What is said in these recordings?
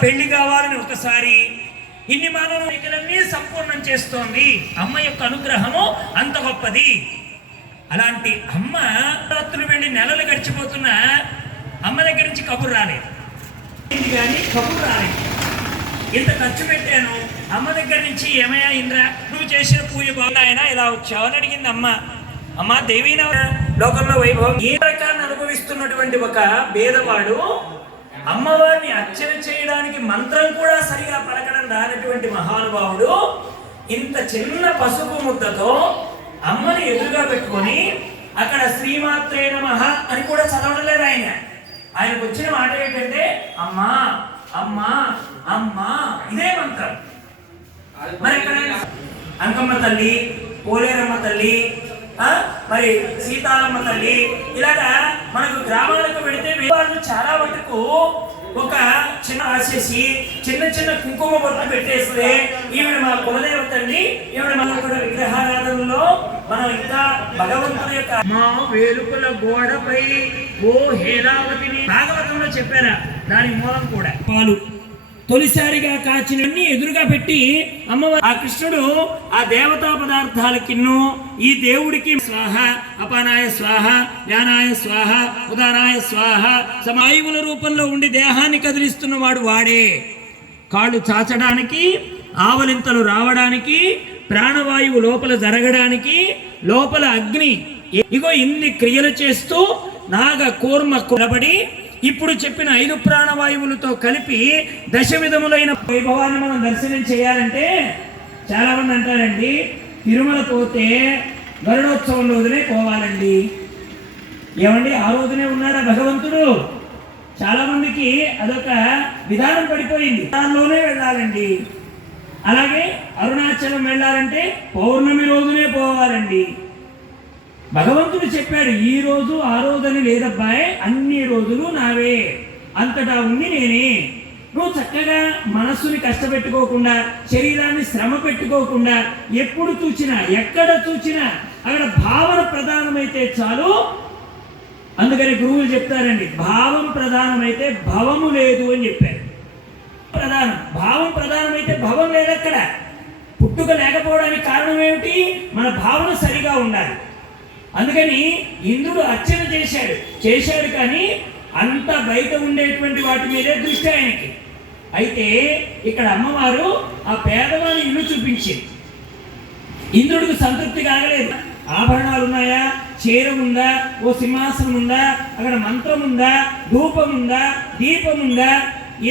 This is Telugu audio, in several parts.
పెళ్లి కావాలని ఒకసారి ఇన్ని మానవులన్నీ సంపూర్ణం చేస్తోంది. అమ్మ యొక్క అనుగ్రహము అంత గొప్పది. అలాంటి అమ్మ రాత్రులు వెళ్ళి నెలలు గడిచిపోతున్నా అమ్మ దగ్గర నుంచి కబురు రాలేదు, కానీ కబురు రాలేదు. ఇంత ఖర్చు పెట్టాను, అమ్మ దగ్గర నుంచి ఏమయ్యా ఇంద్ర నువ్వు చేసిన పూజ బాగున్నాయన ఇలా వచ్చావు అని అడిగింది అమ్మ. అమ్మ దేవీన లోకంలో వైభవం ఏ రకాన్ని అనుభవిస్తున్నటువంటి ఒక పేదవాడు అమ్మవారిని అర్చన చేయడానికి మంత్రం కూడా సరిగా పలకడం రానటువంటి మహానుభావుడు ఇంత చిన్న పసుపు ముద్దతో అమ్మని ఎదురుగా పెట్టుకొని అక్కడ శ్రీమాత్రే నమః అని కూడా చదవడలేదు ఆయన. ఆయనకు వచ్చిన మాట ఏంటంటే అమ్మా అమ్మా అమ్మా ఇదే మంత్రం. మరి ఇక్కడ అంకమ్మ తల్లి, పోలేరమ్మ తల్లి, మరి సీతారమ్మ తల్లి, ఇలాగా మనకు గ్రామాలకు వెళితే వాళ్ళు చాలా మటుకు ఒక చిన్న ఆశేసి చిన్న చిన్న కుంకుమ బొట్టు పెట్టేస్తే ఈవిడ మా కులదేవత అండి, ఈవిడ మన కూడా విగ్రహారాధనలో మనం ఇంకా భగవంతుని యొక్క మా వేలుకల గోడపై ఓ హేరావతిని భాగవతంలో చెప్పారా, దాని మూలం కూడా పాలు తొలిసారిగా కాచినన్ని ఎదురుగా పెట్టి అమ్మవారు ఆ కృష్ణుడు ఆ దేవతా పదార్థాలకిన్ను ఈ దేవుడికి స్వాహ అపానాయ స్వాహ జ్ఞానాయ స్వాహ ఉదానాయ స్వాహ సమాయువుల రూపంలో ఉండి దేహాన్ని కదిలిస్తున్నవాడు వాడే. కాళ్ళు చాచడానికి, ఆవలింతలు రావడానికి, ప్రాణవాయువు లోపల జరగడానికి, లోపల అగ్ని, ఇగో ఇన్ని క్రియలు చేస్తూ నాగ కూర్మ కులబడి ఇప్పుడు చెప్పిన 5 ప్రాణవాయువులతో కలిపి 10 విధములైన వైభవాన్ని మనం దర్శనం చేయాలంటే చాలా మంది అంటారండి తిరుమల పోతే గరుడోత్సవం రోజునే పోవాలండి. ఏమండి ఆ రోజునే ఉన్నారా భగవంతుడు? చాలా మందికి అదొక విధానం పడిపోయింది, దానిలోనే వెళ్ళాలండి. అలాగే అరుణాచలం వెళ్ళాలంటే పౌర్ణమి రోజునే పోవాలండి. భగవంతుడు చెప్పాడు ఈ రోజు ఆ రోజని లేదబ్బాయి, అన్ని రోజులు నావే, అంతటా ఉంది నేనే. నువ్వు చక్కగా మనస్సుని కష్టపెట్టుకోకుండా, శరీరాన్ని శ్రమ పెట్టుకోకుండా, ఎప్పుడు చూచినా ఎక్కడ చూచినా అక్కడ భావన ప్రధానమైతే చాలు. అందుకని గురువులు చెప్తారండి భావం ప్రధానమైతే భవము లేదు అని చెప్పారు. భావం ప్రధానమైతే భవం లేదు. అక్కడ పుట్టుక లేకపోవడానికి కారణం ఏమిటి? మన భావన సరిగా ఉండాలి. అందుకని ఇంద్రుడు అర్చన చేశాడు కానీ అంత బయట ఉండేటువంటి వాటి మీదే దృష్టి ఆయనకి. అయితే ఇక్కడ అమ్మవారు ఆ పేదవాని ఇల్లు చూపించింది. ఇంద్రుడికి సంతృప్తి కాగలేదు. ఆభరణాలు ఉన్నాయా, చీర ఉందా, ఓ సింహాసనం ఉందా, అక్కడ మంత్రం ఉందా, ధూపం ఉందా, దీపం ఉందా,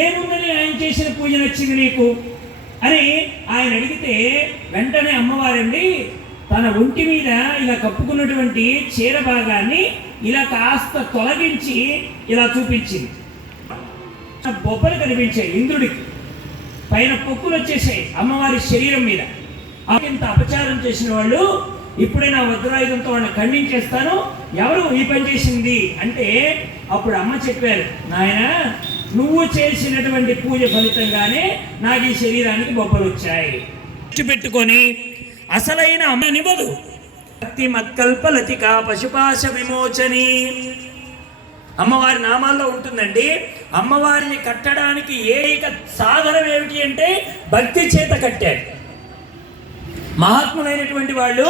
ఏముందని ఆయన చేసిన పూజ నచ్చింది నీకు అని ఆయన అడిగితే వెంటనే అమ్మవారండి తన ఒంటి మీద ఇలా కప్పుకున్నటువంటి చీర భాగాన్ని ఇలా కాస్త తొలగించి ఇలా చూపించింది. బొబ్బలు కనిపించాయి ఇంద్రుడికి, పైన పొక్కులు వచ్చేసాయి అమ్మవారి శరీరం మీద. ఇంత అపచారం చేసిన వాళ్ళు ఇప్పుడే నా వజ్రాయుధంతో వాళ్ళని ఖండించేస్తాను, ఎవరు ఈ పని చేసింది అంటే అప్పుడు అమ్మ చెప్పారు, నాయన నువ్వు చేసినటువంటి పూజ ఫలితంగానే నాకు ఈ శరీరానికి బొబ్బలు వచ్చాయి. పెట్టుకొని అసలైన అమ్మనివ్వదు. భక్తి మత్కల్పలతికా పశుపాశ విమోచని అమ్మవారి నామాల్లో ఉంటుందండి. అమ్మవారిని కట్టడానికి ఏక సాధనం ఏమిటి అంటే భక్తి చేత కట్టాడు. మహాత్ములైనటువంటి వాళ్ళు